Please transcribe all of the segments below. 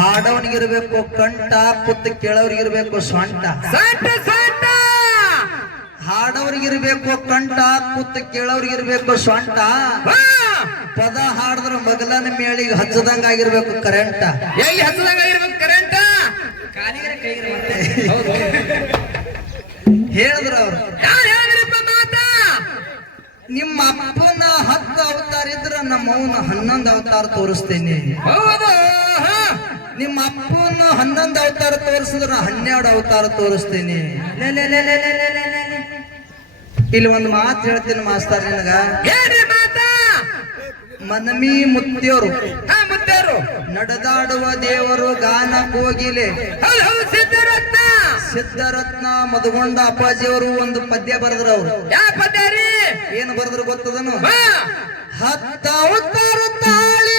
ಹಾಡವನಿಗಿರ್ಬೇಕು ಕಂಠ ಕುತ್ತ ಕೇಳೋರಿಗಿರ್ಬೇಕು ಸೊಂಟ. ಇರಬೇಕು ಹಾಡೋರಿಗಿರ್ಬೇಕು ಕಂಠ ಕುತ್ತ ಕೇಳೋರಿಗಿರ್ಬೇಕು ಸೊಂಟ. ಹಾ. ಪದ ಹಾಡಿದ್ರ ಮಗಲನ ಮೇಳಿಗೆ ಹಚ್ಚದಂಗ ಆಗಿರ್ಬೇಕು ಕರೆಂಟ. ಎಲ್ಲಿ ಇರ್ಬೇಕು ಕರೆಂಟ್? ಹೇಳಿದ್ರ ಅವ್ರು. ನಿಮ್ಮ ಅಪ್ಪನ ಹತ್ತು ಅವತಾರ ಇದ್ರ ನಮ್ಮ ಅವನ ಹನ್ನೊಂದು ಅವತಾರ ತೋರಿಸ್ತೇನೆ. ಹೌದು ಹಾ. ನಿಮ್ಮ ಅಪ್ಪನ ಹನ್ನೊಂದು ಅವತಾರ ತೋರಿಸಿದ್ರೆ ಹನ್ನೆರಡು ಅವತಾರ ತೋರಿಸ್ತೀನಿ. ಇಲ್ಲಿ ಒಂದು ಮಾತು ಹೇಳ್ತೀನಿ ಮಾಸ್ತಾರ್ ನಿನಗ. ಮನಮಿ ಮುತ್ತೋರು ನಡೆದಾಡುವ ದೇವರು ಗಾನ ಕೋಗಿಲೆ. ಸಿದ್ಧರತ್ನ. ಮದುಗೊಂಡ ಅಪ್ಪಾಜಿಯವರು ಒಂದು ಪದ್ಯ ಬರೆದ್ರು ಅವರು. ಏನು ಬರೆದ್ರು ಗೊತ್ತದನು? ಹತ್ತ ಅವತಾರ ತಾಳಿ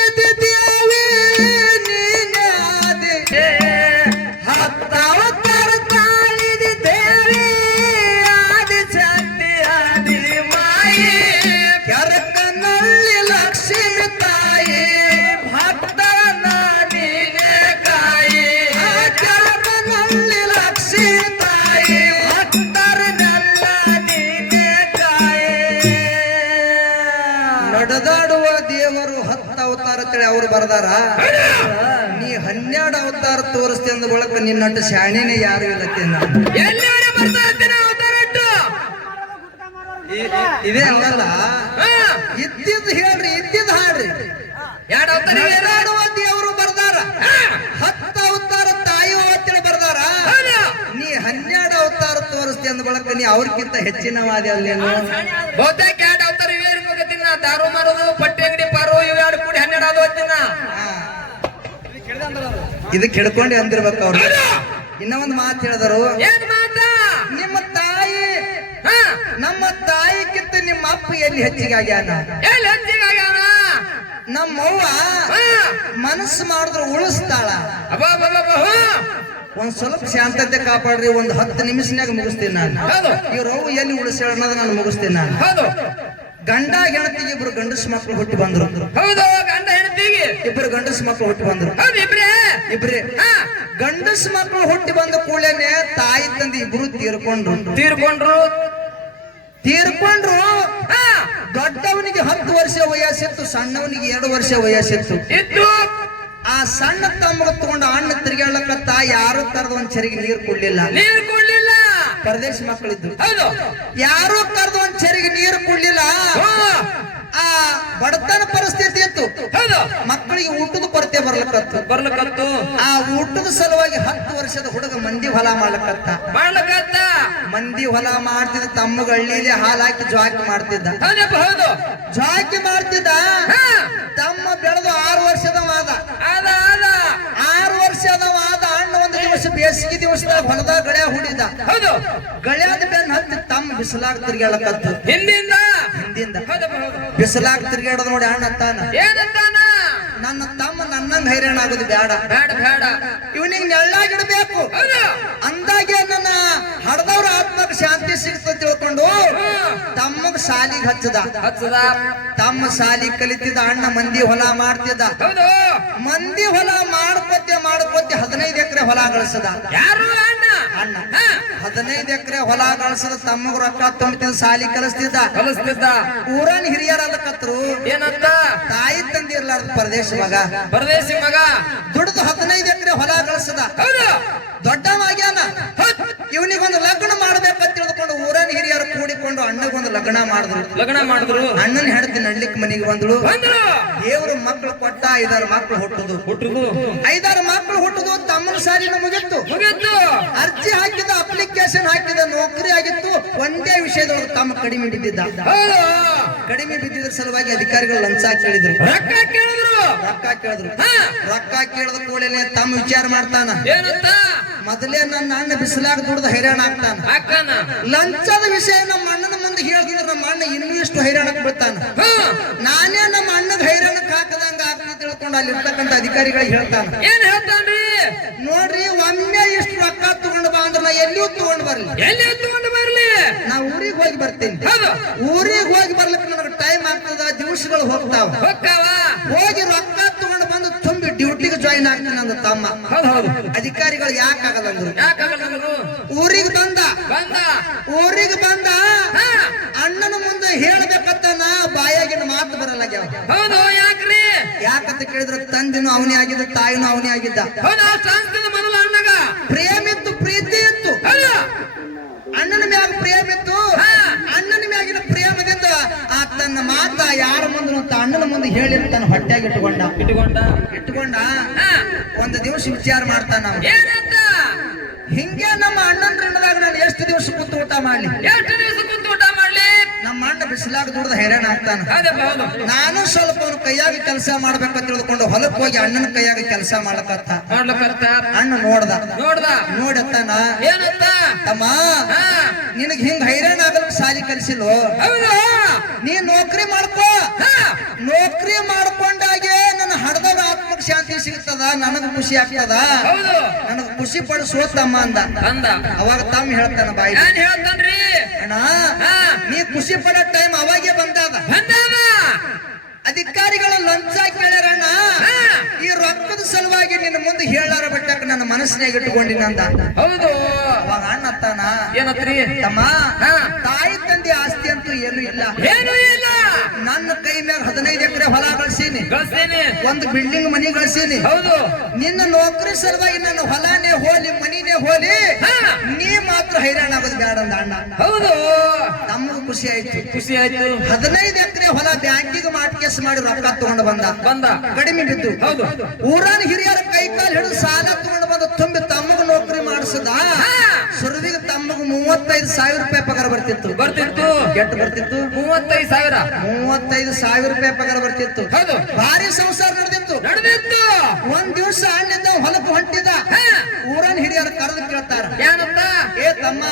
ನಡೆದಾಡುವ ದೇವರು ಹತ್ತು ಅವತಾರ ಅವರು ಬರ್ದಾರ ನೀ ಹನ್ನೆರಡು ಅವತಾರ ತೋರಿಸ್ತಿ ಅಂದ ಬಳಕ ನಿನ್ನಟ್ಟ ಶಾಣಿನೇ ಯಾರು ಇಲ್ಲ ತಿನ್ನ ಇದೇ ಹಂಗಲ್ಲ ಇದ್ದಿದ್ ಇದ್ದಿದ್ದು ಹೇಳ್ರಿ ಇದ್ದಿದ್ದು ಹಾಡ್ರಿ. ಎರಡು ದೇವರು ಬರ್ದಾರ. ಹತ್ತ ಅವತಾರ ತಾಯಿ ಅವತ್ತಿನ ಬರ್ದಾರ. ನೀ ಹನ್ನೆರಡು ಅವತಾರ ತೋರಿಸ್ತಿ ಅಂದ ಬಳಕ ನೀ ಅವ್ರಕ್ಕಿಂತ ಹೆಚ್ಚಿನವಾದ ಅಲ್ಲಿ ಬಹುತೇಕ ಇದಕ್ಕೆ ಹಿಡ್ಕೊಂಡೆ ಅಂದಿರ್ಬೇಕು ಅವ್ರು. ಇನ್ನ ಒಂದು ಮಾತು ಹೇಳಿದರು. ಏನ್ ಮಾತ? ನಿಮ್ಮ ತಾಯಿ ನಮ್ಮ ತಾಯಿಗಿಂತ ನಿಮ್ಮ ಅಪ್ಪ ಎಲ್ಲಿ ಹೆಚ್ಚಿಗೆ ಆಗ್ಯಾನ? ಎಲ್ಲಿ ಹೆಚ್ಚಿಗೆ ಆಗ್ಯಾನ? ನಮ್ಮವ್ವ ಮನಸ್ಸು ಮಾಡಿದ್ರೆ ಉಳಿಸ್ತಾಳ. ಒಂದ್ ಸ್ವಲ್ಪ ಶಾಂತತೆ ಕಾಪಾಡ್ರಿ ಒಂದ್ ಹತ್ತು ನಿಮಿಷನಾಗ ಮುಗಿಸ್ತೀನಿ ನಾನು. ಹೌದು. ಇವ್ರ ಎಲ್ಲಿ ಉಳಿಸ್ಯಾಳ ಅನ್ನೋದು ನಾನು ಮುಗಿಸ್ತೀನಿ ನಾನು. ಗಂಡ ಹೆಂಡತಿ ಇಬ್ರು ಗಂಡಸ ಮಕ್ಕಳು ಹುಟ್ಟಿ ಬಂದ್ರು. ಹೌದು ಗಂಡ ಹೆಂಡತಿಗೆ. ಇಬ್ರು ಗಂಡಸ ಮಕ್ಕಳು ಹುಟ್ಟಿ ಬಂದ್ರು. ಹೌದು ಇಬ್ರೇ? ಇಬ್ರೇ. ಗಂಡಸ ಮಕ್ಳು ಹುಟ್ಟಿ ಬಂದ ಕೂಡಲೇನೆ ತಾಯಿ ತಂದೆ ಇಬ್ರು ತೀರ್ಕೊಂಡ್ರು. ತೀರ್ಕೊಂಡ್ರು. ತೀರ್ಕೊಂಡ್ರು. ದೊಡ್ಡವನಿಗೆ ಹತ್ತು ವರ್ಷ ವಯಸ್ಸಿತ್ತು ಸಣ್ಣವನಿಗೆ ಎರಡು ವರ್ಷ ವಯಸ್ಸಿತ್ತು. ಇತ್ತು. ಆ ಸಣ್ಣ ತಮ್ಮ ತಗೊಂಡು ಅಣ್ಣ ತಿರ್ಗಾಡ್ಲಕತ್ತ ಯಾರು ತರದ ಒಂದ್ ಚರಿಗೆ ನೀರು ಕೊಡ್ಲಿಲ್ಲ. ನೀರು ಕೊಡ್ಲಿಲ್ಲ. ಪರದೇಶ ಮಕ್ಕಳಿದ್ರು ಹೌದು. ಯಾರು ಕರೆದು ಒಂದ್ ಚರಿಗೆ ನೀರು ಕೊಡ್ಲಿಲ್ಲ. ಆ ಬಡತನ ಪರಿಸ್ಥಿತಿ ಇತ್ತು. ಹೌದು. ಮಕ್ಕಳಿಗೆ ಊಟದ ಕೊರತೆ ಬರ್ಲಕತ್ತು. ಬರ್ಲಕತ್ತು. ಆ ಊಟದ ಸಲುವಾಗಿ ಹತ್ತು ವರ್ಷದ ಹುಡುಗ ಮಂದಿ ಹೊಲ ಮಾಡ್ಲಕತ್ತ. ಮಾಡ್ಲಕತ್ತ. ಮಂದಿ ಹೊಲ ಮಾಡ್ತಿದ್ದ ತಮ್ಮಗ ಹಳ್ಳಿಲಿ ಹಾಲು ಹಾಕಿ ಜ್ವಾಕಿ ಮಾಡ್ತಿದ್ದ ಹೌದು. ಜ್ವಾಕಿ ಮಾಡ್ತಿದ್ದ? ತಮ್ಮ ಬೆಳೆದು ಆರು ವರ್ಷದ ವಾದ ಆರು ವರ್ಷದವಾದ ಅಣ್ಣ ಒಂದು ದಿವಸ ಬೇಸಿಗೆ ದಿವಸದಾಗ ಹೊಲದಾಗ ಗಳ್ಯಾ ಹುಡಿದ ಹೌದು. ಗಳ್ಯಾದ ಬೆನ್ನ ಹತ್ತಿ ತಮ್ಮ ಬಿಸಿಲಾಗ ತಿರ್ಗಾಳಕತ್ತು ಹಿಂದಿಂದ? ಹಿಂದಿಂದ. ಹೌದು ಬಿಸಿಲಾಗ ತಿರ್ಗಾಡೋದ್ ನೋಡಿ ಅಣ್ಣ ತಾನ. ಏನಂತಾನ? ನನ್ನ ತಮ್ಮ ನನ್ನಂಗ್ ಹೈರಾಣ ಆಗೋದು ಬೇಡ ಬೇಡ ಬೇಡ ಇವನಿಗೆ ನೆಳ್ಳಾಗಿಡ್ಬೇಕು ಅಂದಾಗೆ ನನ್ನ ಹಡದವ್ರ ಆತ್ಮಕ್ಕೆ ಶಾಂತಿ ಸಿಗ್ತದೆ ತಮ್ಮಗ್ ಸಾಲಿಗೆ ಹಚ್ಚದ. ಹಚ್ಚದ. ತಮ್ಮ ಸಾಲಿ ಕಲಿತಿದ ಅಣ್ಣ ಮಂದಿ ಹೊಲ ಮಾಡ್ತಿದ್ದ. ಮಂದಿ ಹೊಲ ಮಾಡ್ಕೊತ್ತೆ ಮಾಡ್ಕೊತ್ತೆ ಹದಿನೈದು ಎಕರೆ ಹೊಲ ಗಳಿಸದ. ಯಾರು ಅಣ್ಣ? ಅಣ್ಣ. ಹದಿನೈದು ಎಕರೆ ಹೊಲ ಗಳಿಸದ ತಮ್ಮಗ್ ರೊಕ್ಕ ತುಂಬಿತಿದ್ದ ಸಾಲಿ ಕಲಿಸ್ತಿದ್ದ. ಕಲಿಸ್ತಿದ್ದ. ಊರನ್ ಹಿರಿಯರ ಅದಕ್ಕತ್ರು ಏನಂತ? ತಾಯಿ ತಂದಿ ಇರ್ಲಾರ್ದ ಪರದೇಶ ಮಗ. ಪರದೇಶಿ ಮಗ. ದುಡ್ದು ಹದಿನೈದು ಎಕರೆ ಹೊಲ ಗಳಿಸದ. ದೊಡ್ಡವಾಗ್ಯಾನ ಇವನಿಗೊಂದು ಲಗ್ನ ಮಾಡ್ಬೇಕಂತ ತಿಳ್ಕೊಂಡು ಊರನ್ ಹಿರಿಯರು ಕೂಡಿಕೊಂಡು ಅಣ್ಣಗೊಂದು ಲಗ್ನ ಮಾಡಿದ್ರು? ಲಗ್ನ ಮಾಡಿದ್ರು. ಅಣ್ಣನ ಹೆಂಡತಿ ನಡ್ಲಿಕ್ಕೆ ಮನೆಗೆ ಬಂದಳು. ಬಂದ್ರು ದೇವ್ರ ಮಕ್ಕಳು ಕೊಟ್ಟ ಐದಾರು ಮಕ್ಕಳು ಹುಟ್ಟುದು ಹುಟ್ಟುದು ಐದಾರು ಮಕ್ಕಳು ಹುಟ್ಟುದು ತಮ್ಮನ ಸಾರಿ ಮುಗಿತ್ತು. ಮುಗಿತ್ತು. ಅರ್ಜಿ ಹಾಕಿದ ಅಪ್ಲಿಕೇಶನ್ ಹಾಕಿದ ನೌಕರಿ ಆಗಿತ್ತು. ಒಂದೇ ವಿಷಯದೊಳಗೆ ತಮ್ಮ ಕಡಿಮೆ ಬಿದ್ದಿದ್ದ. ಕಡಿಮೆ ಬಿದ್ದಿದ್ರ ಸಲುವಾಗಿ ಅಧಿಕಾರಿಗಳು ಲಂಚ ಕೇಳಿದ್ರು. ರೊಕ್ಕ ಕೇಳಿದ್ರು. ರೊಕ್ಕ ಕೇಳಿದ್ರು. ರೊಕ್ಕ ಕೇಳಿದ ಕೂಡಲೇ ತಮ್ಮ ವಿಚಾರ ಮಾಡ್ತಾನ. ಮೊದಲೇ ನನ್ನ ಅಣ್ಣ ಬಿಸಿಲಾಗ ದುಡ್ದು ಹೈರಾಣ ಆಗ್ತಾನ. ಲಂಚದ ವಿಷಯ ನಮ್ಮ ಅಣ್ಣನ ನಮ್ಮ ಅಣ್ಣ ಇನ್ನೂ ಇಷ್ಟು ಹೈರಾಣಕ್ಕೆ ಬಿಡ್ತಾನ? ನಾನೇ ನಮ್ಮ ಅಣ್ಣಗೆ ಹೈರಾಣಕ್ಕೆ ಹಾಕದಂಗ ಆಗ್ತದೆ ತಿಳ್ಕೊಂಡು ಅಲ್ಲಿ ಇರ್ತಕ್ಕಂಥ ಅಧಿಕಾರಿಗಳಿಗೆ ಹೇಳ್ತಾನ. ಏನ್ ಹೇಳ್ತಾನ್ರಿ? ನೋಡ್ರಿ ಒಮ್ಮೆ ಇಷ್ಟು ರೊಕ್ಕ ತಗೊಂಡು ಬಾ ಅಂದ್ರೆ ನಾ ಎಲ್ಲಿಯೂ ತಗೊಂಡು ಬರ್ಲಿ. ಎಲ್ಲಿ ತಗೊಂಡು ಬರ್ಲಿ? ನಾ ಊರಿಗೆ ಹೋಗಿ ಬರ್ತೀನಿ. ಊರಿಗೆ ಹೋಗಿ ಬರ್ಲಿಕ್ಕೆ ನನಗೆ ಟೈಮ್ ಆಗ್ತದ ದಿವಸಗಳು ಹೋಗ್ತಾವ? ಹೋಗಿ ರೊಕ್ಕ ಆಗ್ತೀನಿ ಅಂದ ತಮ್ಮ. ಅಧಿಕಾರಿಗಳು ಯಾಕೆ ಯಾಕಾಗಲ್ಲ ಅಂದ್ರು? ಊರಿಗೆ ಬಂದ. ಊರಿಗೆ ಬಂದ. ಅಣ್ಣನ ಮುಂದೆ ಹೇಳ್ಬೇಕಂತ ನಾ ಬಾಯಾಗಿನ ಮಾತು ಬರಲ್ಲ ಯಾಕ್ರಿ? ಯಾಕಂತ ಕೇಳಿದ್ರೆ ತಂದಿನೂ ಅವನೇ ಆಗಿದ್ದ ತಾಯಿನೂ ಅವನೇ ಆಗಿದ್ದ. ಪ್ರೇಮಿತ್ತು ಪ್ರೇಮ ಇತ್ತು ಪ್ರೀತಿ ಇತ್ತು. ಅಣ್ಣನ ಮ್ಯಾಗ ಪ್ರೇಮ ಇತ್ತು. ಅಣ್ಣನ ಮ್ಯಾಗಿನ ಪ್ರೇಮದಿಂದ ಆ ತನ್ನ ಮಾತ ಯಾರ ಮುಂದೆ ಅಣ್ಣನ ಮುಂದೆ ಹೇಳಿ ತನ್ನ ಹೊಟ್ಟೆಗೆ ಇಟ್ಟುಕೊಂಡ. ಇಟ್ಟುಕೊಂಡ. ಇಟ್ಟುಕೊಂಡ. ಒಂದು ದಿವಸ ವಿಚಾರ ಮಾಡ್ತಾನ. ಏನಂತ? ಹಿಂಗೆ ನಮ್ಮ ಅಣ್ಣನ ಋಣದಾಗ ನಾನು ಎಷ್ಟು ದಿವಸ ಕೂತು ಊಟ ಮಾಡ್ಲಿ? ಎಷ್ಟು ದಿವಸ ಕುಂತು ಊಟ ಮಾಡ್ಲಿ? ನಮ್ಮ ಅಣ್ಣ ಬಿಸಿಲಾಗ ದುಡ್ದು ಹೈರಾಣ ಆಗ್ತಾನ. ನಾನು ಸ್ವಲ್ಪ ಅವ್ರ ಕೈಯಾಗಿ ಕೆಲಸ ಅಂತ ತಿಳ್ಕೊಂಡು ಹೊಲಕ್ಕೆ ಹೋಗಿ ಅಣ್ಣನ ಕೈಯಾಗಿ ಕೆಲಸ ಮಾಡಕತ್ತ ಅಣ್ಣ ನೋಡ್ದ. ನೋಡ್ದ? ನೋಡತ್ತಾನ. ಏನಂತ? ತಮ್ಮ. ನಿನಗ್ ಹಿಂಗ್ ಹೈರಾಣ ಆಗಲ್ ಸಾಲಿ ಕಲಿಸಿಲ್ವೋ? ನೀ ನೌಕರಿ ಮಾಡ್ಕೋ. ನೌಕರಿ ಮಾಡ್ಕೊಂಡಾಗೆ ನನ್ನ ಹಡದಾಗ ಆತ್ಮಕ್ ಶಾಂತಿ ಸಿಗ್ತದ ನನಗ್ ಖುಷಿ ಆಗ್ತದ? ಹೌದು. ನನಗ್ ಖುಷಿ ಪಡಿಸೋ ತಮ್ಮ ಅಂದ. ಅಂದ. ಅವಾಗ ತಮ್ಮ ಹೇಳ್ತಾನ ಬಾಯಿ. ಹೇಳ್ತಾನ್ರಿ. ಅಣ್ಣ. ನೀ ಖುಷಿ ಪಡೋ ಟೈಮ್ ಅವಾಗೇ ಬಂದಾದ. ಅಧಿಕಾರಿಗಳು ಅಧಿಕಾರಿಗಳ ಲಂಚ ಕೇಳ್ಯಾರಣ್ಣ. ಈ ರೊಕ್ಕದ ಸಲುವಾಗಿ ನಿನ್ನ ಮುಂದೆ ಹೇಳಾರ ಬಿಟ್ಟಕ್ಕೆ ನನ್ನ ಮನಸ್ಸಿನಾಗ ಅಂದ ಹೌದು. ಅವಾಗ ಅಣ್ಣ ಅತ್ತಾನ ಏನತ್ರಿ? ತಮ್ಮ. ತಾಯಿ ತಂದೆ ಆಸ್ತಿ ಅಂತೂ ಏನು ಇಲ್ಲ. ಏನು ಇಲ್ಲ. ನನ್ನ ಕೈ ಮ್ಯಾಗ ಹದಿನೈದು ಎಕರೆ ಹೊಲ ಗಳಿಸೀನಿ ಒಂದು ಬಿಲ್ಡಿಂಗ್ ಮನಿ ಗಳಿಸೀನಿ ಹೌದು. ನಿನ್ನ ನೌಕರಿ ಸಲುವಾಗಿ ನನ್ನ ಹೊಲನೇ ಹೋಲಿ ಮನಿನೇ ಹೋಲಿ. ನೀ ಮಾತ್ರ ಹೈರಾಣ ಆಗೋದು ಬೇಡ ಅಂದ ಅಣ್ಣ. ಹೌದು. ತಮ್ಮಗೂ ಖುಷಿ ಆಯ್ತು. ಖುಷಿ ಆಯ್ತು. ಹದಿನೈದು ಎಕರೆ ಹೊಲ ಬ್ಯಾಂಕಿಗೆ ಮಾಡಿ ಕೇಸ್ ಮಾಡಿ ರೊಕ್ಕ ತಗೊಂಡು ಬಂದ. ಬಂದ. ಕಡಿಮೆ ಬಿದ್ದು. ಹೌದು. ಊರನ್ ಹಿರಿಯರ ಕೈ ಕಾಲು ಹಿಡಿದು ಸಾಲ ತಗೊಂಡು ಬಂದು ತುಂಬಿ ತಮ್ಮಗ ನೌಕರಿ ಮಾಡಿಸದ ಸುರವಿಗೆ ತಮ್ಮಗ ಮೂವತ್ತೈದು ಸಾವಿರ ರೂಪಾಯಿ ಪಗಾರ ಬರ್ತಿತ್ತು. ಬರ್ತಿತ್ತು. ಎಷ್ಟು ಬರ್ತಿತ್ತು. ಮೂವತ್ತೈದು ಸಾವಿರ. ಮೂವತ್ತೈದು ಸಾವಿರ ರೂಪಾಯಿ ಪಗಾರ ಬರ್ತಿತ್ತು. ಹೌದು. ಭಾರಿ ಸಂಸಾರ ನಡೆದಿತ್ತು. ನಡೆದಿತ್ತು. ಒಂದ್ ದಿವಸ ಅಣ್ಣಿದ್ದ ಹೊಲಕ್ಕೆ ಹೊಂಟಿದ. ಊರನ್ ಹಿರಿಯರು ಕರೆದು ಕೇಳ್ತಾರ. ಏನಪ್ಪ ಏ ತಮ್ಮ.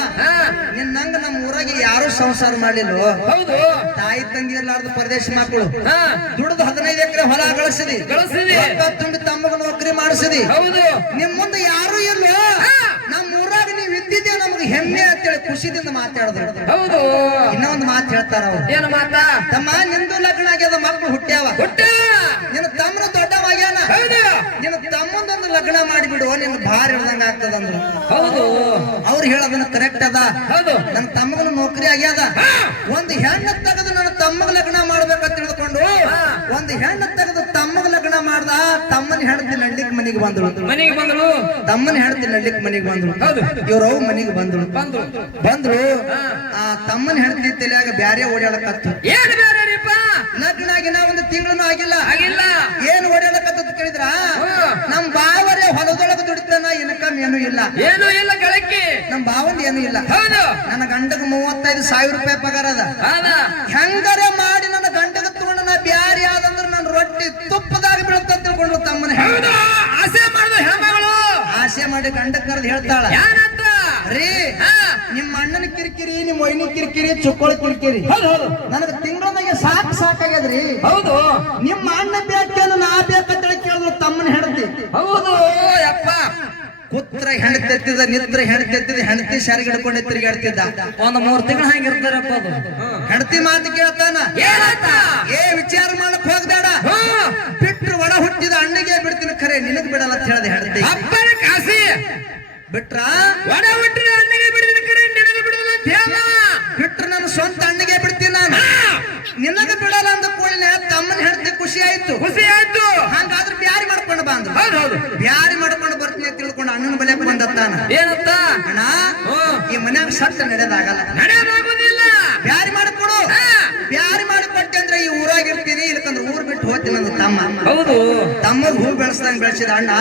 ನಿನ್ನಂಗ ನಮ್ಮ ಊರಾಗ ಯಾರು ಸಂಸಾರ ಮಾಡಿಲ್ಲ ಹೌದು. ತಾಯಿ ತಂಗಿ ಇರ್ಲಾರ್ದ ಪರದೇಶ ಮಕ್ಕಳು. ದುಡ್ದು ಹದಿನೈದು ಎಕರೆ ಹೊಲ ಗಳಿಸಿದಿ. ಗಳಿಸಿದಿ. ತುಂಬಿ ತಮ್ಮಗ ನೌಕರಿ ಮಾಡಿಸಿದಿ. ಹೌದು. ನಿಮ್ ಮುಂದೆ ಯಾರು ಇಲ್ಲ. ನಮ್ಮ ಊರಾಗ ನೀವ್ ಇದ್ದಿದ್ದೆ ನಮ್ಗೆ ಹೆಮ್ಮೆ ಅಂತೇಳಿ ಖುಷಿದಿಂದ ಮಾತಾಡಿದ್ರು. ಹೌದು. ಇನ್ನೊಂದು ಮಾತು ಹೇಳ್ತಾರ ಅವ್ರು. ಏನು ಮಾತಾ? ತಮ್ಮ ನಿಂದು ಲಗ್ನ ಆಗ್ಯದ ಮಕ್ಕಳು ಹುಟ್ಟ್ಯಾವ. ಹುಟ್ಟ ನಿನ್ನ ತಮ್ಮನ ಹೌದು ನಿನ್ನ ತಮ್ಮಂದೊಂದು ಲಗ್ನ ಮಾಡಿಬಿಡು ನಿನ್ನ ಭಾರ ಹಿಡ್ದಂಗ ಆಗ್ತದ ಅಂದ್ರು. ಹೌದು. ಅವ್ರು ಹೇಳೋದನ್ನ ಕರೆಕ್ಟ್ ಅದ. ಹೌದು. ನನ್ನ ತಮ್ಮಗನ ನೌಕರಿ ಆಗ್ಯಾದ ಒಂದು ಹೆಣ್ಣು ತೆಗೆದು ನನ್ನ ತಮ್ಮಗ ಲಗ್ನ ಮಾಡ್ಬೇಕಂತ ತಿಳ್ಕೊಂಡು ಒಂದು ಹೆಣ್ಣು ತೆಗೆದು ತಮ್ಮಗ ಲಗ್ನ ಮಾಡ್ದ ತಮ್ಮನ ಹೆಂಡತಿ ನಡ್ಲಿಕ್ ಮನೆಗೆ ಬಂದ್ರು. ಮನೆಗೆ ಬಂದ್ರು. ತಮ್ಮನ ಹೆಂಡತಿ ನಡ್ಲಿಕ್ ಮನಿಗೆ ಬಂದ್ರು. ಹೌದು. ಇವ್ರವ್ ಮನೆಗೆ ಬಂದ್ರು. ಬಂದ್ರು. ಬಂದ್ರು. ಆ ತಮ್ಮನ ಹೆಂಡತಿ ತಲೆಯಾಗ ಬ್ಯಾರೆ ಓಡಾಡಕತ್ತು ಏನು ಬ್ಯಾರೆ ಲಗ್ನ ಆಗಿನ ಒಂದು ತಿಂಗಳೂ ಆಗಿಲ್ಲ. ಆಗಿಲ್ಲ. ಏನ್ ಕೇಳಿದ್ರ. ನಮ್ ಬಾವರೇ ಹೊಲದೊಳಗ ದುಡಿತಾನ ಇನ್ಕಮ್ ಏನು ಇಲ್ಲ. ಏನು ಇಲ್ಲ ಗಳಕ್ಕಿ ನಮ್ ಬಾವಂದ ಏನು ಇಲ್ಲ. ಹೌದು. ನನ್ನ ಗಂಡಗ ಮೂವತ್ತೈದು ಸಾವಿರ ರೂಪಾಯಿ ಪಗಾರ ಅದ. ಹೆಂಗರ ಮಾಡಿ ನನ್ನ ಗಂಡಗ ತಗೊಂಡ ನಾ ಬ್ಯಾರಿ ಆದಂದ್ರ ನನ್ನ ರೊಟ್ಟಿ ತುಪ್ಪದಾಗ ಬೀಳುತ್ತ ತಿಳ್ಕೊಂಡು ತಮ್ಮನ. ಆಸೆ ಮಾಡಿದ ಹೆಣ್ಮಗಳು. ಆಸೆ ಮಾಡಿ ಗಂಡ ಕರೆದು ಹೇಳ್ತಾಳ. ರೀ. ನಿಮ್ಮ ಅಣ್ಣನ ಕಿರಿಕಿರಿ ನಿಮ್ಮ ಒಯ್ನಿ ಕಿರಿಕಿರಿ ಚುಕ್ಕೊಳ ಕಿರಿಕಿರಿ. ನನಗ ತಿಂಗಳದಾಗ ಸಾಕ್ ಸಾಕಾಗ್ಯದ್ರಿ. ಹೌದು. ನಿಮ್ಮ ಅಣ್ಣ ಬೇಕೇನು ನಾ ಬೇಕಂತೇಳಿ ತಮ್ಮನ ಹೆಂಡತಿ. ಹೌದು ಯಪ್ಪ. ಕುತ್ರ ಹೆಂಡತಿ ಎತ್ತಿದ ನಿತ್ರ ಹೆಂಡತಿ ಎತ್ತಿದ ಹೆಂಡತಿ ಶಾರಿಗೆ ಹಿಡ್ಕೊಂಡು ತಿರುಗಾಡ್ತಿದ್ದ. ಒಂದ್ ಮೂರ್ ತಿಂಗಳು ಹಂಗಿರ್ತಾರಪ್ಪ ಅದು. ಹೆಂಡತಿ ಮಾತು ಕೇಳ್ತಾನ? ಏ ವಿಚಾರ ಮಾಡಕ್ ಹೋಗ್ಬೇಡ. ಬಿಟ್ರ ಒಡ ಹುಟ್ಟಿದ ಅಣ್ಣಿಗೆ ಬಿಡ್ತೀನಿ ಖರೆ ನಿನಗ್ ಬಿಡಲ್ಲ ಅಂತ ಹೇಳ್ದೆ ಹೆಂಡತಿ. ಕಾಸಿ. ಬಿಟ್ರ? ಒಡ ಹುಟ್ಟಿದ ಅಣ್ಣಿಗೆ ಬಿಡ್ತೀನಿ ಖರೆ ನಿನಗೆ ಬಿಡಲ್ಲ ಅಂತ ಹೇಳ ಬಿಟ್ರ ನನ್ನ ಸ್ವಂತ ಅಣ್ಣಿಗೆ ಬಿಡ್ತೀನಿ ನಾನು. ನಿನಗ ಬಿಡಲ್ಲ ಅಂದ ಕೂಡಲೇ ತಮ್ಮನ ಹೆಂಡತಿ ಖುಷಿ ಆಯ್ತು. ಖುಷಿ ಆಯ್ತು ಹಂಗಾದ್ರೆ ಬ್ಯಾರಿ ಮಾಡ್ಕೊಂಡು ಬಂದ್ರು ಹೌದು ಹೌದು ಬ್ಯಾರಿ ಮಾಡ್ಕೊಂಡು ಬರ್ತೀನಿ ಅಂತ ತಿಳ್ಕೊಂಡು ಅಣ್ಣನ ಬಲೆ ಬಂದತ್ತಾನ ಏನಂತ? ಅಣ್ಣ. ಈ ಮನ್ಯಾಗ ಸತ್ತ ನಡೆದಾಗಲ್ಲ. ನಡೆಯೋದಾಗುದಿಲ್ಲ ಬ್ಯಾರಿ ಮಾಡಿಕೊಡು. ಬ್ಯಾರಿ ಮಾಡಿ ಕೊಟ್ಟೆ ಅಂದ್ರೆ ಈ ಊರಾಗಿರ್ತೀನಿ ಇಲ್ಲಕಂದ್ರೆ ಊರ್ ಬಿಟ್ಟು ಹೋಗ್ತೀನಿ ನನ್ನ ತಮ್ಮ. ಹೌದು. ತಮ್ಮಗ್ ಹೂ ಬೆಳೆಸ್ದಂಗ್ ಬೆಳೆಸಿದ ಅಣ್ಣ.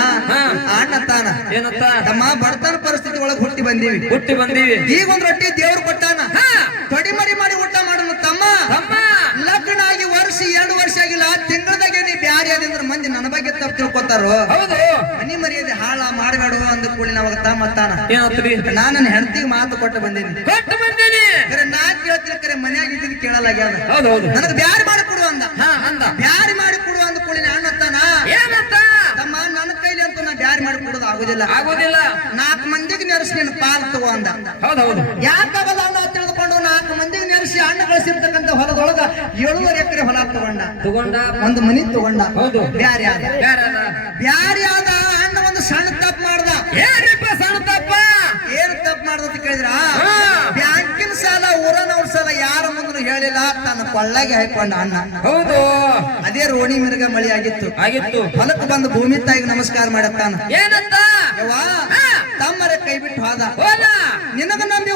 ಅಣ್ಣ ತಾನ. ಏನಂತ? ತಮ್ಮ ಬಡತನ ಪರಿಸ್ಥಿತಿ ಒಳಗ್ ಹುಟ್ಟಿ ಬಂದೀವಿ. ಹುಟ್ಟಿ ಬಂದೀವಿ. ಈಗ ಒಂದ್ ರೊಟ್ಟಿ ದೇವ್ರು ಕೊಟ್ಟಾನ ಹಾ. ತೊಡಿ ಮರಿ ಮಾಡಿ ಊಟ ಮಾಡೋಣ ತಮ್ಮ ತಮ್ಮ ಲಗ್ನ ಆಗಿ ವರ್ಷ ಎರಡು ವರ್ಷ ಆಗಿಲ್ಲ ತಿಂಗಳದಾಗೆ ನೀ ಬ್ಯಾರಿ ಅದಂದ್ರ ಮಂದಿ ನನ್ನ ಬಗ್ಗೆ ತಿಳ್ಕೊತಾರೋ ಹೌದು. ಮನಿ ಮರ್ಯಾದೆ ಹಾಳ ಮಾಡಬೇಡ ಅಂದ ಕೂಡಲೇ ಅವಾಗ ತಮ್ಮತ್ತಾನ ತಾನ ನಾನು ನನ್ನ ಹೆಂಡತಿಗೆ ಮಾತು ಕೊಟ್ಟು ಬಂದೀನಿ. ಕೊಟ್ಟು ಬಂದೇನಿ. ಕರೆ ನಾ ಕೇಳ್ತೀನಿ ಕರೆ ಮನ್ಯಾಗ ಇದ್ದೀನಿ ಕೇಳಲಾಗ್ಯಾದ. ಹೌದು ಹೌದು. ನನಗೆ ಬ್ಯಾರಿ ಮಾಡಿ ಕೊಡು ಅಂದ. ಹಾ ಅಂದ. ಬ್ಯಾರಿ ಮಾಡಿ ಕೊಡು ಅಂದ ಕೂಡಲೇ ಅಣ್ಣತ್ತಾನ ತಾನ ಏನಂತ? ತಮ್ಮ ನನ್ನ ಕೈಲಿ ಅಂತ ನಾ ಬ್ಯಾರಿ ಮಾಡಿ ಕೊಡೋದು ಆಗುದಿಲ್ಲ. ಆಗೋದಿಲ್ಲ. ನಾಲ್ಕು ಮಂದಿಗೆ ನೆರೆಸಿ ನೀನು ಪಾಲ್ ತಗೋ ಅಂದ. ಹೌದು ಹೌದು. ಯಾಕಾಗಲ್ಲ ಅಣ್ಣ? ತಿಳಿದುಕೊಂಡು ನಾಲ್ಕು ಮಂದಿ ನೆರೆಸಿ ಹಣ್ಣು ಗಳಿಸಿರ್ತಕ್ಕಂಥ ಹೊಲದೊಳಗ ಏಳುವರೆ ಎಕರೆ ಹೊಲ ತಗೊಂಡ. ತಗೊಂಡ? ಒಂದು ಮನಿ ತಗೊಂಡ. ಹೌದು. ಬ್ಯಾರಿ ಆದ ಬ್ಯಾರ ಆದ ಒಂದು ಸಣ್ಣ ತಪ್ಪ ಏನು ತಪ್ಪ ಮಾಡ್ದಂತ ಕೇಳಿದ್ರ. ಬ್ಯಾಂಕಿನ ಸಾಲ ಊರನವ್ರ ಸಾಲ ಯಾರ ಮುಂದ್ರು ಹೇಳಿಲ್ಲ. ತನ್ನ ಕೊಳ್ಳಾಗೆ ಹಾಕೊಂಡ ಅಣ್ಣ. ಹೌದು. ಅದೇ ರೋಣಿ ಮಿರ್ಗ ಮಳಿ ಆಗಿತ್ತು. ಆಗಿತ್ತು. ಹೊಲಕ್ಕೆ ಬಂದು ಭೂಮಿ ತಾಯಿಗೆ ನಮಸ್ಕಾರ ಮಾಡತ್ತಾನ. ಏನಂತ. ತಮ್ಮರ ಕೈ ಬಿಟ್ಟು ಹೋದ. ನಿನಗ ನಂಬಿ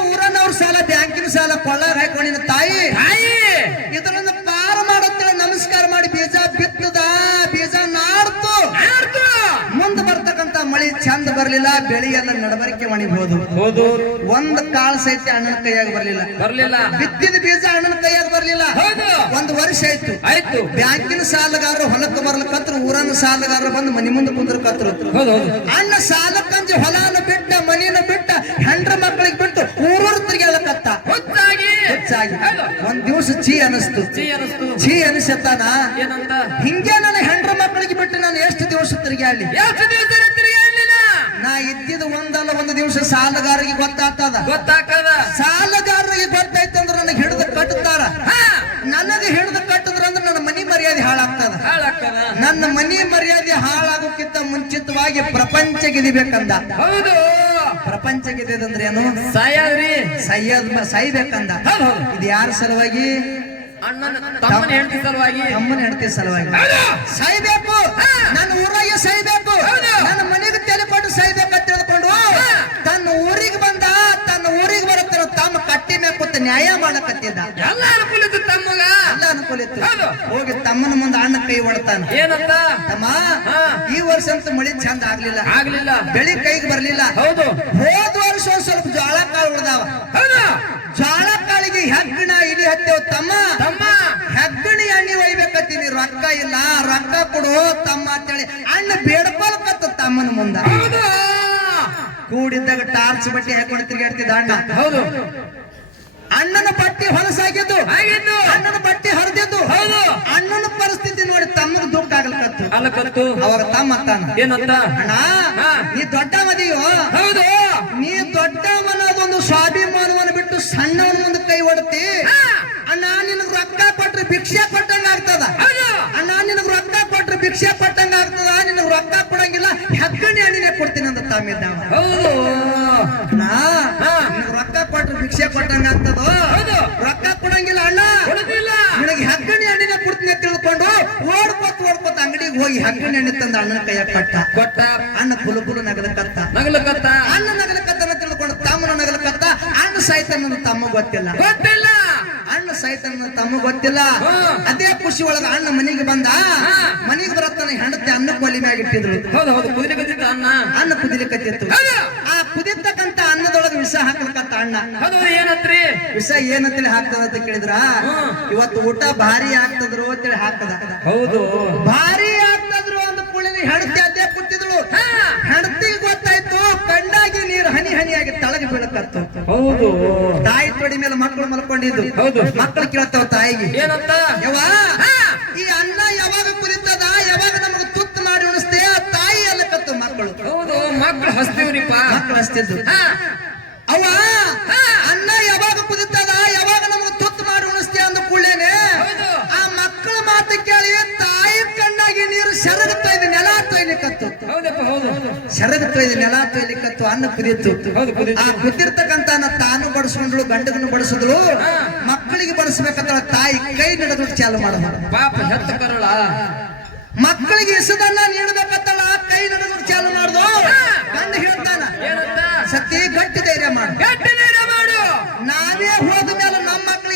ಬ್ಯಾಂಕಿನ ಸಾಲ ಕೊಳ್ಳಾರ ಹಾಕೊಂಡಿನ ತಾಯಿ. ತಾಯಿ! ಇದರಿಂದ ಪಾರ ಮಾಡುತ್ತೆ ನಮಸ್ಕಾರ ಮಾಡಿ ಬೀಜ ಬಿತ್ತದ ಬೀಜ ನಾಡ್ತು ಮುಂದ ಬರ್ತಕ್ಕಂತ ಮಳಿ ಚಂದ ಬರ್ಲಿಲ್ಲ ಬೆಳೆಯನ್ನ ಎಲ್ಲ ನಡಬರಿಕೆ ಮಾಡಿಬಹುದು ಹೌದು. ಒಂದ್ ಕಾಳು ಸಹಿತ ಅಣ್ಣನ ಕೈಯಾಗ ಬರ್ಲಿಲ್ಲ. ಬರ್ಲಿಲ್ಲ. ಬಿತ್ತಿದ ಬೀಜ ಅಣ್ಣನ ಕೈಯಾಗ ಬರ್ಲಿಲ್ಲ. ಒಂದ್ ವರ್ಷ ಆಯ್ತು. ಆಯ್ತು. ಬ್ಯಾಂಕಿನ ಸಾಲಗಾರರು ಹೊಲಕ್ಕೆ ಬರ್ಲಕತ್ರ ಊರನ ಸಾಲಗಾರರು ಬಂದು ಮನಿ ಮುಂದೆ ಕುಂದ್ರಕತ್ರು ಅಣ್ಣ ಸಾಲಕ್ಕಂಜ ಹೊಲನ ಬಿಟ್ಟ ಮನಿನ ಬಿಟ್ಟ ಹೆಂಡ್ರ ಮಕ್ಕಳಿಗೆ ಬಿಟ್ಟು ಊರೂರು ತಿರ್ಗಾಳಕತ್ತ ಹುಚ್ಚಾಗಿ ಹೌದು. ಒಂದ್ ದಿವಸ ಚೀ ಅನಿಸ್ತು. ಚೀ ಅನಿಸ್ತು. ಚೀ ಅನಿಸತ್ತಾನ ಏನಂತ? ಹಿಂಗೆ ನನ್ನ ಹೆಂಡ್ರ ಮಕ್ಕಳಿಗೆ ಬಿಟ್ಟು ನಾನು ಎಷ್ಟು ದಿವಸ ತಿರುಗಾಡ್ಲಿ ಎಷ್ಟು ದಿವಸ ನಾ? ಇದ್ದಿದ ಒಂದಲ್ಲ ಒಂದು ದಿವಸ ಸಾಲಗಾರರಿಗೆ ಗೊತ್ತಾಗ್ತದ. ಗೊತ್ತಾಗ್ತದ. ಸಾಲಗಾರರಿಗೆ ಗೊತ್ತಾಯ್ತಂದ್ರ ನನಗೆ ಹಿಡಿದು ಕಟ್ಟುತ್ತಾರ. ನನಗೆ ಹಿಡಿದು ಕಟ್ಟಿದ್ರ ಅಂದ್ರೆ ನನ್ನ ಮನಿ ಮರ್ಯಾದೆ ಹಾಳಾಗ್ತದ. ನನ್ನ ಮನಿ ಮರ್ಯಾದೆ ಹಾಳಾಗೋಕ್ಕಿಂತ ಮುಂಚಿತವಾಗಿ ಪ್ರಪಂಚ ಗೆದಿಬೇಕಂದ. ಹೌದು. ಪ್ರಪಂಚ ಗೆದ್ದಿದಂದ್ರೆ ಏನು? ಸಾಯಾದ್ರಿ ಸೈಯದ್ ಸಾಯ್ಬೇಕಂದ ಇದು ಯಾರ ಸಲುವಾಗಿ? ಅಣ್ಣನ ತಮ್ಮನ ಹೆಂಡತಿ ಸಲುವಾಗಿ. ಅಮ್ಮನ ಹೆಂಡತಿ ಸಲುವಾಗಿ. ಸಾಯ್ಬೇಕು ನನ್ನ ಊರಾಗೆ ಸಾಯ್ಬೇಕು. ನನ್ನ ಮನೆಗೆ ತೆಲೆ ಕೊಟ್ಟು ತಿಳ್ಕೊಂಡು ಕಟ್ಟಿ ಮೇಲೆ ಕೂತ ನ್ಯಾಯ ಮಾಡಕತ್ತಿದ್ದ ಎಲ್ಲ ಅನುಕೂಲಿತ್ತು ತಮ್ಮಗ ಎಲ್ಲ ಅನುಕೂಲ ಇತ್ತು ಹೋಗಿ ತಮ್ಮನ ಮುಂದೆ ಅಣ್ಣ ಕೈ ಹೊಡ್ತಾನ. ಏನಂತ? ತಮ್ಮ ಈ ವರ್ಷ ಅಂತೂ ಮಳಿ ಚಂದ ಆಗ್ಲಿಲ್ಲ. ಆಗ್ಲಿಲ್ಲ. ಬೆಳಿ ಕೈಗೆ ಬರ್ಲಿಲ್ಲ. ಹೌದು. ಹೋದ ವರ್ಷ ಒಂದ್ ಸ್ವಲ್ಪ ಜ್ವಾಳ ಕಾಳು ಉಳ್ದಾವ. ಹೌದಾ. ಜ್ವಾಳ ಕಾಳಿಗೆ ಹೆಗ್ಗಣ ಇಲಿ ಹತ್ತೇವ್ ತಮ್ಮ. ತಮ್ಮ. ಹೆಗ್ಗಣಿ ಎಣ್ಣೆ ಒಯ್ಬೇಕತ್ತೀನಿ. ರೊಕ್ಕ ಇಲ್ಲ. ರೊಕ್ಕ ಕೊಡು ತಮ್ಮ ಅಂತೇಳಿ. ಅಣ್ಣ ಬೇಡ್ಕೊಳ್ಕತ್ತ ತಮ್ಮನ ಮುಂದ. ಹೌದು. ಕೂಡಿದ್ದಾಗ ಟಾರ್ಚ್ ಬಟ್ಟೆ ಹಾಕೊಂಡು ತಿರುಗಾಡ್ತಿದ್ದ ಅಣ್ಣ. ಹೌದು. ಅಣ್ಣನ ಬಟ್ಟೆ ಹೊಲಸಾಗಿದ್ದು. ಆಗಿದ್ದು. ಅಣ್ಣನ ಬಟ್ಟೆ ಹರಿದಿದ್ದು. ಹೌದು. ಅಣ್ಣನ ಪರಿಸ್ಥಿತಿ ನೋಡಿ ತಮ್ಮನ ದುಡ್ಡು ಆಗ್ಲಕತ್ತು. ಅಲ್ಲಕತ್ತು ಅವರ ತಮ್ಮ ಅಂತಾನ ಏನಂತ? ಅಣ್ಣ. ನೀ ದೊಡ್ಡ ಮದಿಯೋ ಹೌದು. ನೀ ದೊಡ್ಡ ಮನೋದೊಂದು ಸ್ವಾಭಿಮಾನವನ್ನು ಬಿಟ್ಟು ಸಣ್ಣವನ ಮುಂದೆ ಕೈ ಹೊಡ್ತಿ. ಅಣ್ಣ ನಿನಗ್ ರೊಕ್ಕ ಭಿಕ್ಷೆ ಕೊಟ್ಟಂಗ ಆಗ್ತದ? ಅಣ್ಣ ನಿನಗ್ ರೊಕ್ಕ ಕೊಟ್ರೆ ಭಿಕ್ಷೆ ಕೊಟ್ಟಂಗ ಆಗ್ತದ? ನಿನಗ್ ರೊಕ್ಕ ಕೊಡಂಗಿಲ್ಲ? ಹೆಗ್ಗಣಿ ಹಣ್ಣಿನೇ ಕೊಡ್ತೀನಿ ಅಂತ ತಾಮಿದ್ದ ರೊಕ್ಕ ಕೊಟ್ರೆ ಭಿಕ್ಷೆ ಕೊಟ್ಟಂಗ ಆಗ್ತದ. ರೊಕ್ಕ ಕೊಡಂಗಿಲ್ಲ ಅಣ್ಣ. ನಿನಗೆ ಹೆಗ್ಗಣಿ ಹಣ್ಣಿನೇ ಕೊಡ್ತೀನಿ ಅಂತ ತಿಳ್ಕೊಂಡು ಓಡ್ಕೋತ ಓಡ್ಕೋತ ಅಂಗಡಿಗೆ ಹೋಗಿ ಹೆಗ್ಗಣಿ ಹಣ್ಣಿ ತಂದ ಅಣ್ಣನ ಕೈಯ ಕೊಟ್ಟ. ಕೊಟ್ಟ. ಅಣ್ಣ ಕುಲು ಕುಲು ನಗಲಕತ್ತ ನಗಲಕತ್ತ ಅಣ್ಣ ನಗಲಕತ್ತನ ತಿಳ್ಕೊಂಡು ತಮ್ಮನ ನಗಲಕತ್ತ ಅಣ್ಣ ಸಾಯ್ತಾನ ತಮ್ಮ ಗೊತ್ತಿಲ್ಲ. ಗೊತ್ತಿಲ್ಲ. ಸಾಯ್ತಾನ ತಮ್ಮ ಗೊತ್ತಿಲ್ಲ. ಅದೇ ಖುಷಿ ಒಳಗ ಅಣ್ಣ ಮನೆಗೆ ಬಂದ. ಮನೆಗೆ ಬರತ್ತಾನ ಹೆಂಡತಿ ಅನ್ನ ಕೊಲಿ ಮ್ಯಾಗ ಇಟ್ಟಿದ್ರು. ಹೌದು ಹೌದು. ಅನ್ನ ಕುದಿಲಿಕತ್ತಿತ್ತು ಹೌದು. ಆ ಕುದಿತಕ್ಕಂತ ಅನ್ನದೊಳಗ ವಿಷ ಹಾಕ್ಲಿಕ್ಕಂತ ಅಣ್ಣ. ಹೌದು ಏನಂತ್ರಿ? ವಿಷ ಏನಂತೇಳಿ ಹಾಕ್ತದ ಅಂತ ಕೇಳಿದ್ರ. ಇವತ್ತು ಊಟ ಭಾರಿ ಆಗ್ತದ್ರು ಅಂತೇಳಿ ಹಾಕ್ತದ ಹೌದು. ಭಾರಿ ಆಗ್ತದ್ರು ಅಂತ ಕೂಡಲೇ ಹೆಂಡತಿ ಅದೇ ಕೂತಿದ್ಳು ಹಾ. ಹೆಂಡತಿಗೆ ಗೊತ್ತಾಯ್ತು ಕಂಡಾಗಿ ಹನಿಯಾಗಿ ತಳಗ ಬೀಳಕತ್ತು ಹೌದು. ತಾಯಿ ತೊಡಿ ಮೇಲೆ ಮಕ್ಕಳು ಮಲ್ಕೊಂಡಿದ್ದು. ಹೌದು. ಮಕ್ಕಳು ಕೇಳ್ತಾವ ತಾಯಿಗೆ. ಏನಂತ? ಯವ್ವ. ಈ ಅನ್ನ ಯಾವಾಗ ಕುರಿತದ ಯಾವಾಗ ನಮಗೆ ತುತ್ತು ಮಾಡಿ ಉಣಿಸ್ತೇ ತಾಯಿ ಅಲ್ಲಕತ್ತು ಮಕ್ಕಳು. ಹೌದು. ಮಕ್ಕಳು ಹಸ್ತಿವ್ರಿಪ್ಪ. ಮಕ್ಕಳು ಹಸ್ತಿದ್ದು. ಅವ ಅವ್ವ ಹಾ. ಅನ್ನ ಯಾವಾಗ ಕುದಿತದ ಯಾವಾಗ ನಮಗೆ ತುತ್ತು ಮಾಡಿ ಉಣಿಸ್ತೇ ಅಂದ ಕೂಡಲೇನೆ ಹೌದು. ಆ ಮಕ್ಕಳ ಮಾತು ಕೇಳಿ ತಾಯಿ ಕಣ್ಣಾಗಿ ನೀರು ಸೆರಗುತ್ತಾ ಇದೆ ನೆಲ ತೊಯ್ಲಿಕತ್ತು ಹೌದಪ್ಪ ಹೌದು. ಸೆರಗುತ್ತಾ ಇದೆ ನೆಲ ತೊಯ್ಲಿಕ್ಕತ್ತು ಅನ್ನ ಕುದಿತ್ತು. ಆ ಕುದಿರ್ತಕ್ಕಂತ ತಾನು ಬಡಿಸ್ಕೊಂಡ್ಳು ಗಂಡಗನ್ನು ಬಡಿಸಿದ್ರು. ಮಕ್ಕಳಿಗೆ ಬಡಿಸ್ಬೇಕಂತ ತಾಯಿ ಕೈ ನಡೆದು ಚಾಲು ಮಾಡೋದು ಪಾಪ ಹೆತ್ತ ಕರಳ. ಮಕ್ಕಳಿಗೆ ಇಸದನ್ನ ನೀಡಬೇಕಂತಳ ಕೈ ನಡೆದು ಚಾಲು ಮಾಡುದು ಗಂಡ ಹೇಳ್ತಾನ ಸತಿ ಗಟ್ಟಿ ಧೈರ್ಯ ಮಾಡು. ಗಟ್ಟಿ ಧೈರ್ಯ ಮಾಡು. ನಾವೇ ಹೋದ ಮೇಲೆ ನಮ್ಮ ಮಕ್ಕಳು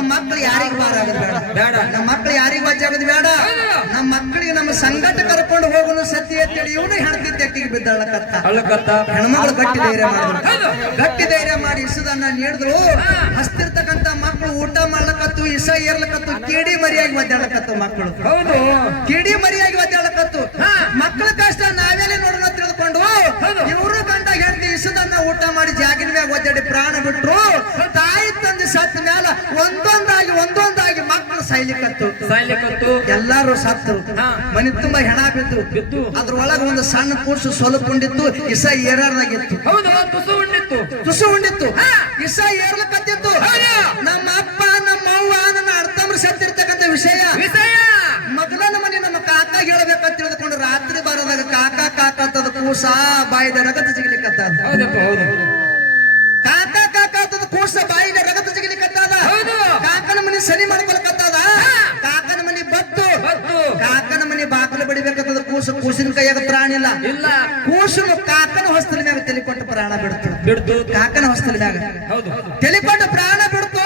ನಮ್ಮ ಮಕ್ಕಳು ಯಾರಿಗ ಬಾರ ಆಗೋದು ಬೇಡ. ಬೇಡ. ನಮ್ಮ ಮಕ್ಕಳು ಯಾರಿಗ ವಜ್ಜಾಗೋದು ಬೇಡ. ನಮ್ಮ ಮಕ್ಕಳಿಗೆ ನಮ್ಮ ಸಂಗಟ ಕರ್ಕೊಂಡು ಹೋಗೋನು ಸತ್ಯ ಅಂತೇಳಿ ಇವನು ಹೆಣ್ತಿ ತೆಕ್ಕಿಗೆ ಬಿದ್ದಾಳಕತ್ತ ಕತ್ತ. ಹೆಣ್ಮಗಳು ಗಟ್ಟಿ ಧೈರ್ಯ ಮಾಡಿದ್ರು. ಗಟ್ಟಿ ಧೈರ್ಯ ಮಾಡಿ ಇಸದನ್ನ ನೀಡಿದ್ರು ಹಸ್ತಿರ್ತಕ್ಕಂತ ಮಕ್ಕಳು ಊಟ ಮಾಡ್ಲಕತ್ತು ಇಸ ಏರ್ಲಕತ್ತು ಕಿಡಿ ಮರಿಯಾಗಿ ಒದ್ದಾಡಕತ್ತು ಮಕ್ಕಳು. ಹೌದು. ಕಿಡಿ ಮರಿಯಾಗಿ ಒದ್ದಾಡಕತ್ತು. ಮಕ್ಕಳ ಕಷ್ಟ ನಾವೇಲೆ ನೋಡೋಣ ತಿಳ್ಕೊಂಡು. ಇವರು ಗಂಡ ಹೆಂಡತಿ ಇಸದನ್ನ ಊಟ ಮಾಡಿ ಜಾಗಿನ ಮ್ಯಾಗ ಒದ್ದಾಡಿ ಪ್ರಾಣ ಬಿಟ್ರು ತಾಯಿ ತಂದೆ ಸತ್ತ ಮ್ಯಾಲ ಒಂದೊಂದಾಗಿ ಒಂದೊಂದಾಗಿ ಮಕ್ಕಳು ಸಾಯ್ಲಿಕ್ಕತ್ತು ಸಾಯ್ಲಿಕ್ಕತ್ತು ಎಲ್ಲಾರು ಸತ್ತು. ಮನೆ ತುಂಬಾ ಹೆಣ ಬಿದ್ದು. ಬಿದ್ದು. ಅದ್ರೊಳಗ ಒಂದು ಸಣ್ಣ ಕೂಸು ಸ್ವಲ್ಪ ಉಂಡಿತ್ತು ಇಸ ಏರಾರ್ದಾಗಿತ್ತು ಹೌದು ತುಸು ಉಂಡಿತ್ತು. ತುಸು ಉಂಡಿತ್ತು. ಇಸ ಏರ್ಲಕತ್ತಿತ್ತು. ನಮ್ಮ ಅಪ್ಪ ನಮ್ಮ ಅವ್ವ ನನ್ನ ಅರ್ಥಮ್ರ ಸತ್ತಿರ್ತಕ್ಕಂಥ ವಿಷಯ. ವಿಷಯ. ಮಗನ ಮನೆ ನಮ್ಮ ಕಾಕ ಹೇಳಬೇಕಂತ ತಿಳಿದುಕೊಂಡು ರಾತ್ರಿ ಬರೋದಾಗ ಕಾಕ ಕಾಕ ಅಂತದ ಕೂಸ ಬಾಯಿದ ರಗತ ಜಿಗಿಲಿಕ್ಕತ್ತದ ಹೌದಪ್ಪ ಹೌದು ಕಾಕ ಕಾಕ ಅಂತದ ಕೂಸ ಬಾಯಿದ ರಗತ ಜಿಗಿಲಿಕ್ಕತ್ತದ ಹೌದು. ಕಾಕನ ಮನಿ ಸನಿ ಮಾಡ್ಕೊಳಕತ್ತದ ಕಾಕನ ಮನಿ ಬತ್ತು. ಕಾಕನ ಮನಿ ಬಾಕಲು ಬಡಿಬೇಕತ್ತದ ಕೂಸು ಕೂಸಿನ ಕೈಯಾಗ ತ್ರಾಣಿಲ್ಲ ಇಲ್ಲ. ಕೂಸು ಕಾಕನ ಹೊಸ್ತಲ ಮ್ಯಾಗ ತೆಲಿಕೊಟ್ಟು ಪ್ರಾಣ ಬಿಡ್ತು. ಬಿಡ್ತು ಕಾಕನ ಹೊಸ್ತಲ ಮ್ಯಾಗ. ಹೌದು. ತೆಲಿಕೊಂಡು ಪ್ರಾಣ ಬಿಡ್ತು.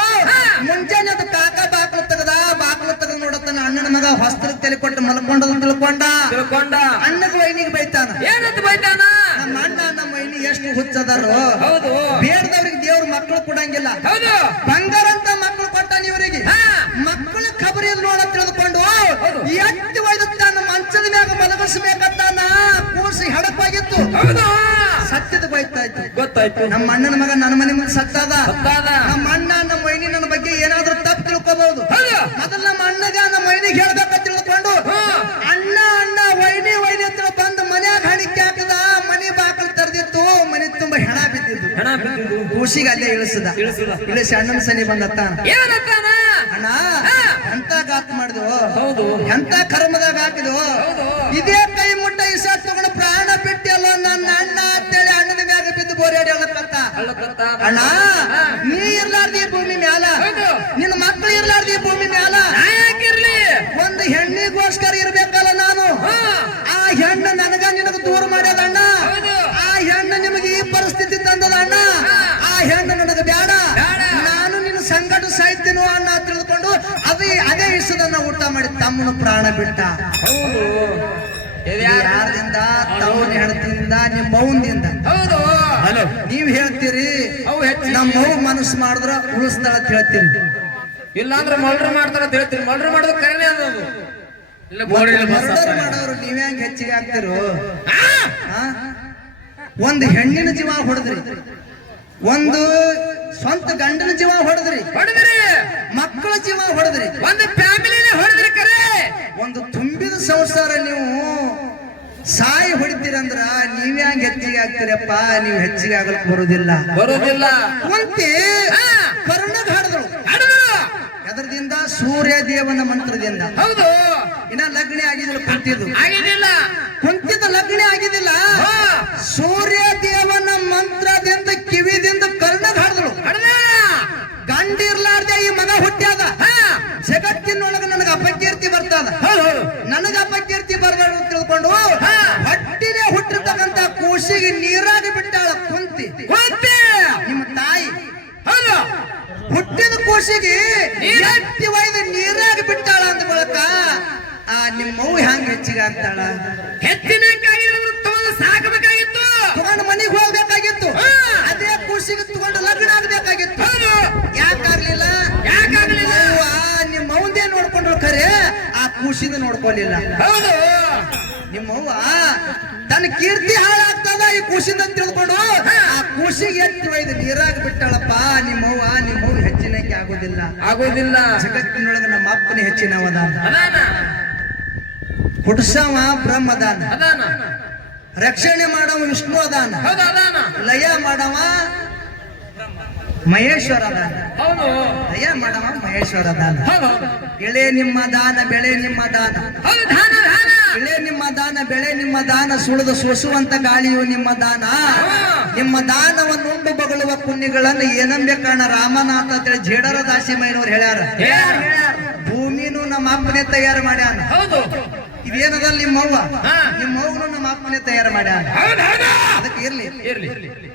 ಮುಂಜಾನೆ ಅದು ಕಾಕ ಬಾಕಲು ತೆಗದ ಬಾಕಲು ತೆಗೆದು ನೋಡತ್ತಾನ ಅಣ್ಣನ ಮಗ ಹೊಸ್ತಲ ತೆಲಿಕೊಟ್ಟು ಮಲ್ಕೊಂಡ ತಿಳ್ಕೊಂಡ. ತಿಳ್ಕೊಂಡ. ಅಣ್ಣಗ ವೈನಿಗೆ ಬೈತಾನ. ಏನಂತ ಬೈತಾನ? ನಮ್ಮ ಅಣ್ಣ ನಮ್ಮ ವೈನಿ ಎಷ್ಟು ಹುಚ್ಚದಾರು. ಹೌದು. ಬೇಡದವ್ರಿಗೆ ದೇವ್ರ ಮಕ್ಕಳು ಕೊಡಂಗಿಲ್ಲ. ಹೌದು. ಬಂಗಾರ ಅಂತ ಮಕ್ಕಳು ಕೊಟ್ಟಾನ ಇವರಿಗೆ ಹಾ. ಮಕ್ಕಳ ಖಬರಿ ನೋಡ ತಿಳಿದುಕೊಂಡು ಎತ್ತಿ ಒಯ್ದತ್ತ ತನ್ನ ಮಂಚದ ಮ್ಯಾಗ ಮಲಗಿಸ್ಬೇಕಂತಾನ ಕೂಸಿ ಹಡಪಾಗಿತ್ತು. ಹೌದು. ಸತ್ಯದ ಬೈತಾ ಇತ್ತು ಗೊತ್ತಾಯ್ತು. ನಮ್ಮ ಅಣ್ಣನ ಮಗ ನನ್ನ ಮನೆ ಮುಂದೆ ಸತ್ತಾದ. ನಮ್ಮ ಅಣ್ಣ ನಮ್ಮ ಮೈನಿ ನನ್ನ ಬಗ್ಗೆ ಏನಾದ್ರೂ ತಪ್ಪು ತಿಳ್ಕೋಬಹುದು. ಹೌದು. ಮೊದಲು ನಮ್ಮ ಅಣ್ಣಗ ನಮ್ಮ ಮೈನಿಗೆ ಹೇಳ್ಬೇಕಂತ ತಿಳ್ಕೊಂಡು ಅಣ್ಣ ಅಣ್ಣ ವೈನಿ ವೈನಿ ಹತ್ರ ಬಂದು ಮನ್ಯಾಗ ಹಣಿಕೆ ಹಾಕದ ಮನಿ ಬಾಕಲು ತೆರೆದಿತ್ತು ಮನಿ ತುಂಬಾ ಹೆಣ ಬಿದ್ದಿದ್ದು. ಹೆಣ ಬಿದ್ದಿದ್ದು. ಕೂಸಿಗೆ ಅಲ್ಲೇ ಇಳಿಸದ. ಇಳಿಸಿದ. ಇಳಿಸಿ ಅಣ್ಣನ ಸನಿ ಬಂದತ್ತ ಏನತ್ತಾನ? ಅಣ್ಣ ಗಾತ್ ಮಾಡಿದ್ವು. ಹೌದು. ಎಂತ ಕರ್ಮದಾಗ ಹಾಕಿದ್ವು. ಇದೇ ಕೈ ಮುಟ್ಟ ಇಸ ತಗೊಂಡು ಪ್ರಾಣ ಬಿಟ್ಟಿಲ್ಲ ನನ್ನ ಅಣ್ಣ ಅಂತೇಳಿ ಅಣ್ಣನ ಮ್ಯಾಗ ಬಿದ್ದು ಬೋರ್ಯಾಡಿ ಅಳ್ಳಕತ್ತ ಅಣ್ಣ ನೀ ಇರ್ಲಾರ್ದಿ ಈ ಭೂಮಿ ಮ್ಯಾಲ. ನಿನ್ನ ಮಕ್ಕಳು ಇರ್ಲಾರ್ದಿ ಈ ಭೂಮಿ ಮ್ಯಾಲ. ಒಂದು ಹೆಣ್ಣಿಗೋಸ್ಕರ ಇರ್ಬೇಕಲ್ಲ ನಾನು. ಆ ಹೆಣ್ಣು ನನಗ ನಿನಗ ದೂರ ಮಾಡ್ಯದ ಅಣ್ಣ. ಆ ಹೆಣ್ಣು ನಿಮಗೆ ಈ ಪರಿಸ್ಥಿತಿ ತಂದದ ಅಣ್ಣ. ಆ ಹೆಣ್ಣು ನನಗ ಬ್ಯಾಡ. ಬೇಡ. ನಾನು ನಿನ್ನ ಸಂಕಟ ಸಾಯ್ತೀನೋ ಅಣ್ಣ ಊಟ ಮಾಡಿ ತಮ್ಮನ ಪ್ರಾಣ ಬಿಟ್ಟ. ಯಾರದಿಂದ? ತವನ ಹೆಣತಿಯಿಂದ ನಿಮ್ಮ ಮೌನದಿಂದ. ಹೌದು. ನೀವ್ ಹೇಳ್ತೀರಿ? ನಮ್ಮ ಮಗು ಮನಸ್ಸು ಮಾಡಿದ್ರ ಉಳಿಸ್ತಾಳ ಅಂತ ಹೇಳ್ತೀರಿ. ಇಲ್ಲ ಅಂದ್ರೆ ಮಲ್ಡ್ರ್ ಮಾಡ್ತಾರ ಅಂತ ಹೇಳ್ತೀರಿ. ಮಲ್ಡ್ರ್ ಮಾಡೋದು ಕರೆನೇ ಅದು. ಮಾಡೋರು ನೀವ್ ಹೆಂಗ್ ಹೆಚ್ಚಿಗೆ ಆಗ್ತಿರೋ? ಒಂದು ಹೆಣ್ಣಿನ ಜೀವ ಹೊಡೆದ್ರಿ. ಒಂದು ಸ್ವಂತ ಗಂಡನ ಜೀವ ಹೊಡೆದ್ರಿ. ಹೊಡೆದ್ರಿ. ಮಕ್ಕಳ ಜೀವ ಹೊಡೆದ್ರಿ. ಒಂದು ಫ್ಯಾಮಿಲಿನೇ ಹೊಡೆದ್ರಿ ಕರೆ. ಒಂದು ತುಂಬಿದ ಸಂಸಾರ ನೀವು ಸಾಯಿ ಹೊಡಿತೀರಂದ್ರ ನೀವ್ ಹೆಂಗ್ ಹೆಚ್ಚಿಗೆ ಆಗ್ತೀರಪ್ಪ? ನೀವು ಹೆಚ್ಚಿಗೆ ಆಗಕ್ ಬರುದಿಲ್ಲ. ಬರೋದಿಲ್ಲ. ಕುಂತಿ ಆ! ಕರ್ಣಗ್ ಹಾಡಿದ್ರು ಅದರದಿಂದ ಸೂರ್ಯ ದೇವನ ಮಂತ್ರದಿಂದ. ಹೌದು. ಇನ್ನ ಲಗ್ನ ಆಗಿದಿಲ್ಲ ಕುಂತಿದ್ದು. ಆಗಿದಿಲ್ಲ ಕುಂತಿದ್ದ ಲಗ್ನ ಆಗಿದಿಲ್ಲ. ಸೂರ್ಯ ದೇವನ ಮಂತ್ರದಿಂದ ಕಿವಿದಿಂದ ಕರ್ಣಗ್ ಹಾಡಿದ್ರು ಗಂಡಿರ್ಲಾರ್ದೆ ಈ ಮಗ ಹುಟ್ಟ್ಯಾದ. ಜಗತ್ತಿನೊಳಗ ನನಗ ಅಪಕೀರ್ತಿ ಬರ್ತದ. ನನಗ ಅಪಕೀರ್ತಿ ಬರ್ಬಾರ್ದು ಅಂತ ತಿಳ್ಕೊಂಡು ಹಟ್ಟಿನೇ ಹೊಟ್ಟಿನೇ ಹುಟ್ಟಿರ್ತಕ್ಕಂತ ಕೂಸಿಗೆ ನೀರಾಗಿ ಬಿಟ್ಟಾಳ ಕುಂತಿ. ನಿಮ್ಮ ತಾಯಿ. ಹುಟ್ಟಿದ ಕೂಸಿಗೆ ನೀರಟ್ಟಿ ಒಯ್ದು ನೀರಾಗಿ ಬಿಟ್ಟಾಳ ಅಂದ ಬಳಕ ಆ ನಿಮ್ಮವ್ವ ಹೆಂಗ್ ಹೆಚ್ಚಿಗೆ ಅಂತಾಳ ಹೆಚ್ಚಿನ ಸಾಕಬೇಕಾಗಿತ್ತು. ತಗೊಂಡು ಮನೆಗೆ ಹೋಗ್ಬೇಕಾಗಿತ್ತು. ಕೂಸಿಗೆ ತಗೊಂಡು ಲಗ್ನ ಆಗ್ಬೇಕಾಗಿತ್ತು. ಯಾಕಾಗ್ಲಿಲ್ಲ? ಯಾಕಾಗ್ಲಿಲ್ಲ? ನಿಮ್ಮ ಅವಂದೇ ನೋಡ್ಕೊಂಡ್ರು ಖರೆ ಆ ಕೂಸಿದ ನೋಡ್ಕೊಲಿಲ್ಲ ಹೌದು. ನಿಮ್ಮವ್ವ ತನ್ನ ಕೀರ್ತಿ ಹಾಳಾಗ್ತದ ಈ ಅಂತ ತಿಳ್ಕೊಂಡು ಆ ಕೂಸಿಗೆ ಎತ್ತಿ ಒಯ್ದು ನೀರಾಗಿ ಬಿಟ್ಟಳಪ್ಪ ನಿಮ್ಮವ್ವ ನಿಮ್ಮವ್ವ ಹೆಚ್ಚಿನಕ್ಕೆ ಆಗೋದಿಲ್ಲ. ಆಗೋದಿಲ್ಲ. ಜಗತ್ತಿನೊಳಗೆ ನಮ್ಮ ಅಪ್ಪನ ಹೆಚ್ಚಿನವದ ಹುಡ್ಸವ ಬ್ರಹ್ಮದಾನ. ರಕ್ಷಣೆ ಮಾಡವ ವಿಷ್ಣು ಅದಾನ. ಲಯ ಮಾಡವ ಮಹೇಶ್ವರ ಹೌದು. ಮಾಡವ ಮಹೇಶ್ವರ ದಾನ. ಎಳೆ ನಿಮ್ಮ ದಾನ ಬೆಳೆ ನಿಮ್ಮ ದಾನ. ಎಳೆ ಬೆಳೆ ನಿಮ್ಮ ದಾನ ಬೆಳೆ ನಿಮ್ಮ ದಾನ ಸುಳಿದು ಸೋಸುವಂತ ಗಾಳಿಯು ನಿಮ್ಮ ದಾನ. ನಿಮ್ಮ ದಾನವನ್ನು ಉಂಡು ಬಗಳುವ ಪುಣ್ಯಗಳನ್ನು ಏನಂಬೆ ಕಾರಣ ರಾಮನಾಥ ಅಂತೇಳಿ ಜೇಡರ ದಾಸಿ ಮೈನವ್ರು ಹೇಳ್ಯಾರ. ಭೂಮಿನೂ ನಮ್ಮ ಅಪ್ಪನೇ ತಯಾರು ಮಾಡ್ಯಾನ. ಹೌದು. ಇದೇನದ ನಿಮ್ಮವ್ವ. ನಿಮ್ಮವ್ವನು ನಮ್ಮ ಅಪ್ಪನೇ ತಯಾರು ಮಾಡ್ಯಾನ. ಅದಕ್ಕೆ ಇರ್ಲಿ ಇರ್ಲಿ.